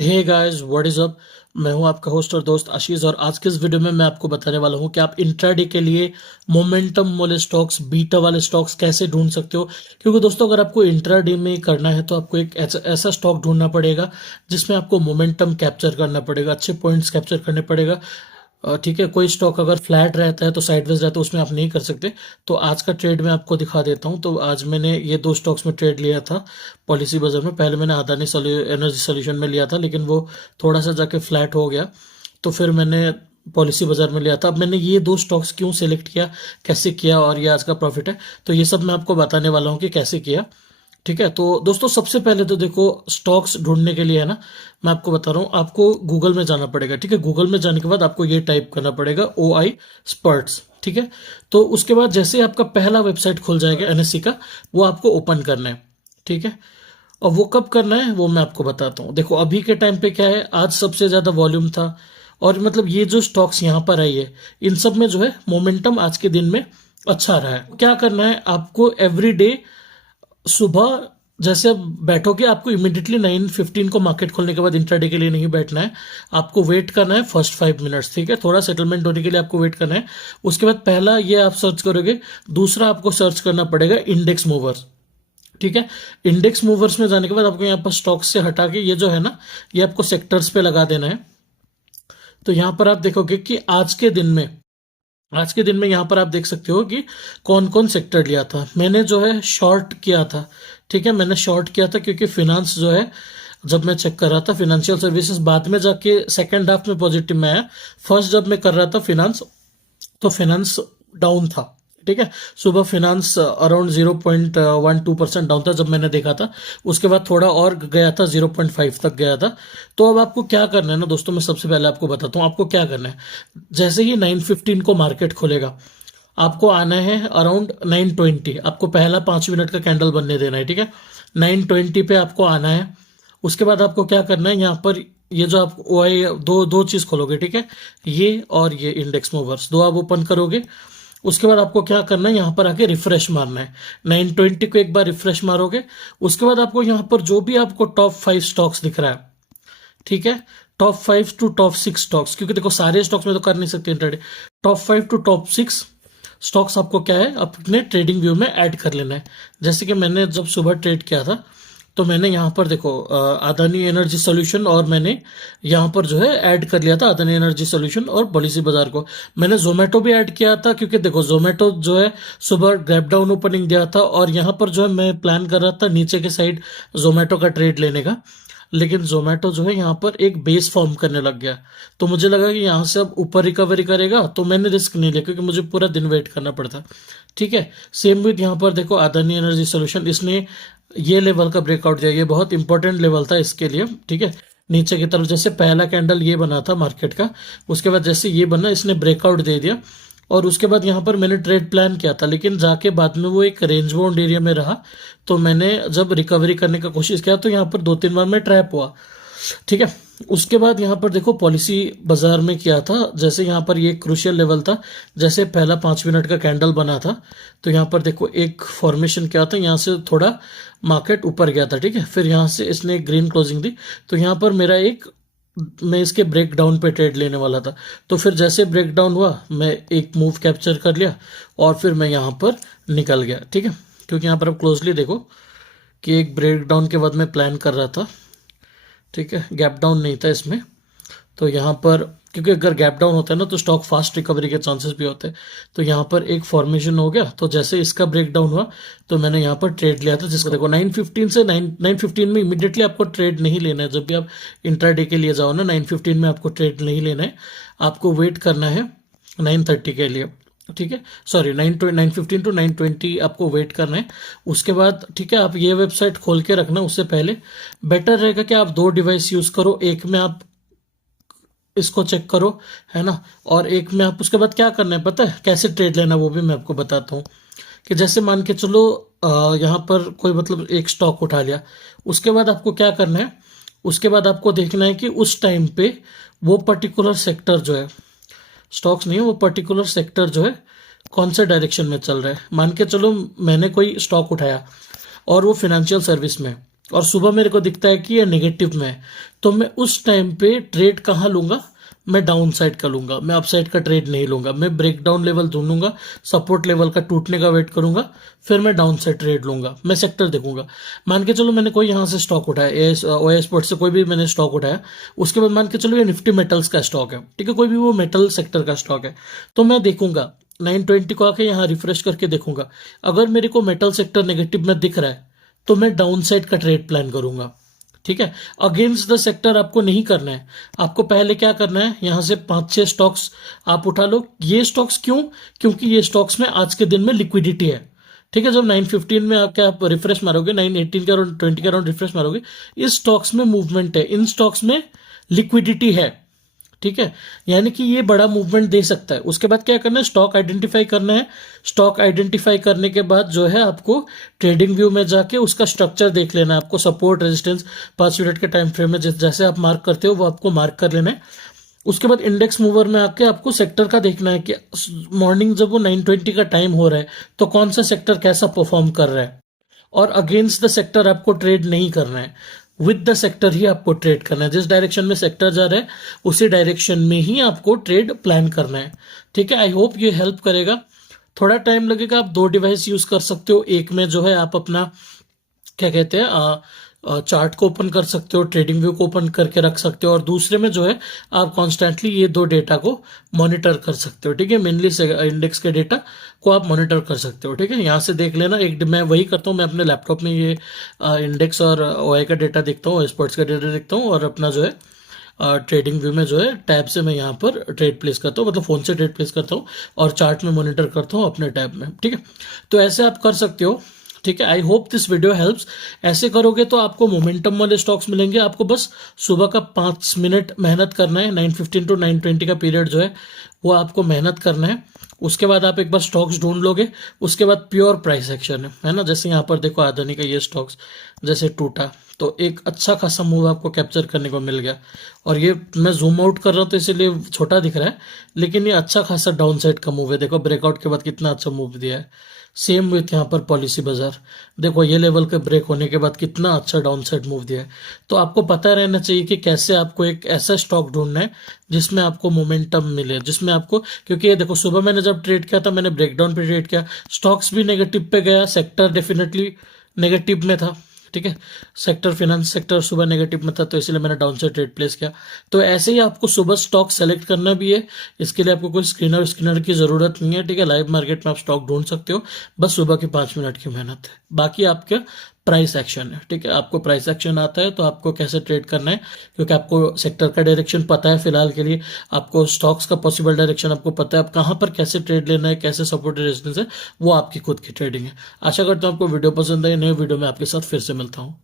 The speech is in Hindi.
Hey guys, what is up. मैं हूं आपका होस्ट और दोस्त आशीष, और आज के इस वीडियो में मैं आपको बताने वाला हूं कि आप इंट्राडे के लिए मोमेंटम वाले स्टॉक्स, बीटा वाले स्टॉक्स कैसे ढूंढ सकते हो। क्योंकि दोस्तों, अगर आपको इंट्राडे में करना है तो आपको एक ऐसा स्टॉक ढूंढना पड़ेगा जिसमें आपको मोमेंटम कैप्चर करना पड़ेगा, अच्छे पॉइंट्स कैप्चर करने पड़ेगा। ठीक है, कोई स्टॉक अगर फ्लैट रहता है तो साइडवेज रहता है, उसमें आप नहीं कर सकते। तो आज का ट्रेड मैं आपको दिखा देता हूं। तो आज मैंने ये दो स्टॉक्स में ट्रेड लिया था पॉलिसी बाजार में। पहले मैंने अदानी एनर्जी सॉल्यूशन में लिया था, लेकिन वो थोड़ा सा जाके फ्लैट हो गया, तो फिर मैंने पॉलिसी बाजार में लिया था। अब मैंने ये दो स्टॉक्स क्यों सेलेक्ट किया, कैसे किया, और ये आज का प्रॉफिट है, तो ये सब मैं आपको बताने वाला हूँ कि कैसे किया। ठीक है, तो दोस्तों सबसे पहले तो देखो, स्टॉक्स ढूंढने के लिए है ना, मैं आपको बता रहा हूँ, आपको गूगल में जाना पड़ेगा। ठीक है, गूगल में जाने के बाद आपको ये टाइप करना पड़ेगा OI स्पर्ट्स। ठीक है, तो उसके बाद जैसे ही आपका पहला वेबसाइट खुल जाएगा NSE का, वो आपको ओपन करना है। ठीक है, और वो कब करना है वो मैं आपको बताता हूँ। देखो अभी के टाइम पे क्या है, आज सबसे ज्यादा वॉल्यूम था, और मतलब ये जो स्टॉक्स यहाँ पर आई है, इन सब में जो है मोमेंटम आज के दिन में अच्छा रहा है। क्या करना है आपको, एवरी डे सुबह जैसे आप बैठोगे, आपको इमिडिएटली 9:15 को मार्केट खोलने के बाद इंट्राडे के लिए नहीं बैठना है। आपको वेट करना है फर्स्ट 5 मिनट्स। ठीक है, थोड़ा सेटलमेंट होने के लिए आपको वेट करना है। उसके बाद पहला ये आप सर्च करोगे, दूसरा आपको सर्च करना पड़ेगा इंडेक्स मूवर्स। ठीक है, इंडेक्स मूवर्स में जाने के बाद आपको यहाँ पर स्टॉक्स से हटा के ये जो है ना, ये आपको सेक्टर्स पे लगा देना है। तो यहाँ पर आप देखोगे कि आज के दिन में यहाँ पर आप देख सकते हो कि कौन कौन सेक्टर लिया था। मैंने जो है शॉर्ट किया था। ठीक है, मैंने शॉर्ट किया था क्योंकि फिनांस जो है, जब मैं चेक कर रहा था फिनेंशियल सर्विसेज, बाद में जाके सेकेंड हाफ में पॉजिटिव में आया। फर्स्ट जब मैं कर रहा था फिनांस, तो फिनांस डाउन था। ठीक है, सुबह फिनांस अराउंड 0.12% डाउन था जब मैंने देखा था। उसके बाद थोड़ा और गया था, 0.5 तक गया था। तो अब आपको क्या करना है ना दोस्तों, मैं सबसे पहले आपको बताता हूँ आपको क्या करना है। जैसे ही 9:15 को मार्केट खुलेगा, आपको आना है अराउंड 9:20। आपको पहला 5 मिनट का कैंडल बनने देना है। ठीक है, 9:20 पे आपको आना है। उसके बाद आपको क्या करना है, यहाँ पर ये जो आप OI दो दो चीज खोलोगे। ठीक है, ये और ये इंडेक्स मूवर्स दो आप ओपन करोगे। उसके बाद आपको क्या करना है, यहाँ पर आके रिफ्रेश मारना है। 9:20 को एक बार रिफ्रेश मारोगे, उसके बाद आपको यहाँ पर जो भी आपको टॉप 5 स्टॉक्स दिख रहा है, ठीक है, टॉप 5 टू टॉप 6 स्टॉक्स, क्योंकि देखो सारे स्टॉक्स में तो कर नहीं सकते intraday, top 5 to top 6 stocks आपको क्या है, अपने ट्रेडिंग व्यू में ऐड कर लेना है। जैसे कि मैंने जब सुबह ट्रेड किया था, तो मैंने यहाँ पर देखो अदानी एनर्जी सॉल्यूशन, और मैंने यहाँ पर जो है ऐड कर लिया था अदानी एनर्जी सॉल्यूशन और पॉलिसी बाजार को। मैंने जोमेटो भी ऐड किया था, क्योंकि देखो जोमेटो जो है सुबह गैप डाउन ओपनिंग दिया था, और यहाँ पर जो है मैं प्लान कर रहा था नीचे के साइड जोमेटो का ट्रेड लेने का। लेकिन जोमेटो जो है यहाँ पर एक बेस फॉर्म करने लग गया, तो मुझे लगा कि यहाँ से अब ऊपर रिकवरी करेगा, तो मैंने रिस्क नहीं लिया क्योंकि मुझे पूरा दिन वेट करना पड़ता। ठीक है, सेम विद यहाँ पर देखो अदानी एनर्जी सॉल्यूशन, इसने ये लेवल का ब्रेकआउट दिया, ये बहुत इंपॉर्टेंट लेवल था इसके लिए। ठीक है, नीचे की तरफ जैसे पहला कैंडल ये बना था मार्केट का, उसके बाद जैसे ये बना, इसने ब्रेकआउट दे दिया, और उसके बाद यहाँ पर मैंने ट्रेड प्लान किया था, लेकिन जाके बाद में वो एक रेंज बाउंड एरिया में रहा। तो मैंने जब रिकवरी करने का कोशिश किया, तो यहाँ पर 2-3 बार मैं ट्रैप हुआ। ठीक है, उसके बाद यहाँ पर देखो पॉलिसी बाजार में किया था, जैसे यहाँ पर ये क्रूशियल लेवल था, जैसे पहला 5 मिनट का कैंडल बना था, तो यहाँ पर देखो एक फॉर्मेशन क्या था, यहाँ से थोड़ा मार्केट ऊपर गया था। ठीक है, फिर यहाँ से इसने ग्रीन क्लोजिंग दी, तो यहाँ पर मैं इसके ब्रेक डाउन पे ट्रेड लेने वाला था। तो फिर जैसे ब्रेक डाउन हुआ, मैं एक मूव कैप्चर कर लिया, और फिर मैं यहाँ पर निकल गया। ठीक है, क्योंकि यहाँ पर आप क्लोजली देखो कि एक ब्रेक डाउन के बाद मैं प्लान कर रहा था। ठीक है, गैप डाउन नहीं था इसमें, तो यहाँ पर क्योंकि अगर गैप डाउन होता है ना, तो स्टॉक फास्ट रिकवरी के चांसेस भी होते हैं। तो यहाँ पर एक फॉर्मेशन हो गया, तो जैसे इसका ब्रेक डाउन हुआ, तो मैंने यहाँ पर ट्रेड लिया था, जिसको देखो 9:15 से 9:15 में इमीडिएटली आपको ट्रेड नहीं लेना है। जब भी आप इंट्राडे के लिए जाओ ना, 9:15 में आपको ट्रेड नहीं लेना है, आपको वेट करना है 9:30 के लिए। ठीक है, सॉरी 9:15 टू 9:20 आपको वेट करना है। उसके बाद ठीक है, आप ये वेबसाइट खोल के रखना, उससे पहले बेटर रहेगा कि आप 2 डिवाइस यूज करो। एक में आप इसको चेक करो, है ना, और एक में आप, उसके बाद क्या करना है पता है, कैसे ट्रेड लेना वो भी मैं आपको बताता हूँ। कि जैसे मान के चलो यहाँ पर कोई मतलब एक स्टॉक उठा लिया, उसके बाद आपको क्या करना है, उसके बाद आपको देखना है कि उस टाइम पे वो पर्टिकुलर सेक्टर जो है, स्टॉक्स नहीं है, वो पर्टिकुलर सेक्टर जो है कौन से डायरेक्शन में चल रहा है। मान के चलो मैंने कोई स्टॉक उठाया और वो फिनेंशियल सर्विस में, और सुबह मेरे को दिखता है कि ये नेगेटिव में है, तो मैं उस टाइम पे ट्रेड कहाँ लूंगा, मैं डाउन साइड का लूंगा, मैं अपसाइड का ट्रेड नहीं लूंगा। मैं ब्रेकडाउन लेवल ढूंढूंगा, सपोर्ट लेवल का टूटने का वेट करूंगा, फिर मैं डाउन साइड ट्रेड लूंगा। मैं सेक्टर देखूंगा, मान के चलो मैंने कोई यहाँ से स्टॉक उठाया, ओएस पोर्ट से कोई भी मैंने स्टॉक उठाया, उसके बाद मान के चलो ये निफ्टी मेटल्स का स्टॉक है, ठीक है, कोई भी वो मेटल सेक्टर का स्टॉक है, तो मैं देखूंगा 920 को आके यहाँ रिफ्रेश करके देखूंगा। अगर मेरे को मेटल सेक्टर नेगेटिव में दिख रहा है तो मैं डाउन साइड का ट्रेड प्लान करूंगा, ठीक है। अगेंस्ट द सेक्टर आपको नहीं करना है, आपको पहले क्या करना है, यहां से 5-6 स्टॉक्स आप उठा लो। ये स्टॉक्स क्यों, क्योंकि ये स्टॉक्स में आज के दिन में लिक्विडिटी है, ठीक है। जब 915 में आके आप रिफ्रेश मारोगे, 918 के अराउंड 20 के अराउंड रिफ्रेश मारोगे, इस स्टॉक्स में मूवमेंट है, इन स्टॉक्स में लिक्विडिटी है, ठीक है। यानी कि ये बड़ा मूवमेंट दे सकता है। उसके बाद क्या करना है, स्टॉक आइडेंटिफाई करना है। स्टॉक आइडेंटिफाई करने के बाद जो है आपको ट्रेडिंग व्यू में जाके उसका स्ट्रक्चर देख लेना है। आपको सपोर्ट रेजिस्टेंस 5 मिनट के टाइम फ्रेम में जैसे आप मार्क करते हो वो आपको मार्क कर लेना है। उसके बाद इंडेक्स मूवर में आके आपको सेक्टर का देखना है कि मॉर्निंग जब वो 920 का टाइम हो रहा है तो कौन सा सेक्टर कैसा परफॉर्म कर रहा है, और अगेंस्ट द सेक्टर आपको ट्रेड नहीं करना है, विद द सेक्टर ही आपको ट्रेड करना है। जिस डायरेक्शन में सेक्टर जा रहा है उसी डायरेक्शन में ही आपको ट्रेड प्लान करना है, ठीक है। आई होप ये हेल्प करेगा। थोड़ा टाइम लगेगा, आप 2 डिवाइस यूज कर सकते हो। एक में जो है आप अपना क्या कहते हैं चार्ट को ओपन कर सकते हो, ट्रेडिंग व्यू को ओपन करके रख सकते हो, और दूसरे में जो है आप कॉन्स्टेंटली ये 2 डेटा को मॉनिटर कर सकते हो, ठीक है। मेनली इंडेक्स के डेटा को आप मॉनिटर कर सकते हो, ठीक है। यहाँ से देख लेना, एक मैं वही करता हूँ, मैं अपने लैपटॉप में ये इंडेक्स और ओआई का डेटा देखता हूँ, स्पोर्ट्स का डेटा देखता हूँ, और अपना जो है ट्रेडिंग व्यू में जो है टैब से मैं यहाँ पर ट्रेड प्लेस करता हूँ, मतलब फोन से ट्रेड प्लेस करता हूँ, और चार्ट में मॉनिटर करता हूँ अपने टैब में, ठीक है। तो ऐसे आप कर सकते हो, ठीक है। I hope this video helps. ऐसे करोगे तो आपको मोमेंटम वाले स्टॉक्स मिलेंगे। आपको बस सुबह का 5 मिनट मेहनत करना है, 915 टू 920 का पीरियड जो है वो आपको मेहनत करना है। उसके बाद आप एक बार स्टॉक्स ढूंढ लोगे, उसके बाद प्योर प्राइस एक्शन है ना। जैसे यहाँ पर देखो अदानी का ये स्टॉक्स जैसे टूटा तो एक अच्छा खासा मूव आपको कैप्चर करने को मिल गया, और ये मैं जूम आउट कर रहा हूँ तो इसीलिए छोटा दिख रहा है, लेकिन ये अच्छा खासा डाउन साइड का मूव है। देखो ब्रेकआउट के बाद कितना अच्छा मूव दिया है। सेम विथ यहाँ पर पॉलिसी बाजार, देखो ये लेवल के ब्रेक होने के बाद कितना अच्छा डाउन साइड मूव दिया है। तो आपको पता रहना चाहिए कि कैसे आपको एक ऐसा स्टॉक ढूंढना है जिसमें आपको मोमेंटम मिले, जिसमें आपको, क्योंकि ये देखो सुबह मैंने जब ट्रेड किया था मैंने ब्रेकडाउन पे ट्रेड किया, स्टॉक्स भी नेगेटिव पे गया, सेक्टर डेफिनेटली नेगेटिव में था, ठीक है। सेक्टर फिनेंस सेक्टर सुबह नेगेटिव में था, तो इसलिए मैंने डाउन साइड ट्रेड प्लेस किया। तो ऐसे ही आपको सुबह स्टॉक सेलेक्ट करना भी है, इसके लिए आपको कोई स्क्रीनर की जरूरत नहीं है, ठीक है। लाइव मार्केट में आप स्टॉक ढूंढ सकते हो, बस सुबह की 5 मिनट की मेहनत है। बाकी आपका प्राइस एक्शन है, ठीक है। आपको प्राइस एक्शन आता है तो आपको कैसे ट्रेड करना है, क्योंकि आपको सेक्टर का डायरेक्शन पता है फिलहाल के लिए, आपको स्टॉक्स का पॉसिबल डायरेक्शन आपको पता है, आप कहाँ पर कैसे ट्रेड लेना है, कैसे सपोर्ट रेजिस्टेंस है, वो आपकी खुद की ट्रेडिंग है। आशा करता हूँ आपको वीडियो पसंद है। नए वीडियो में आपके साथ फिर से मिलता हूँ।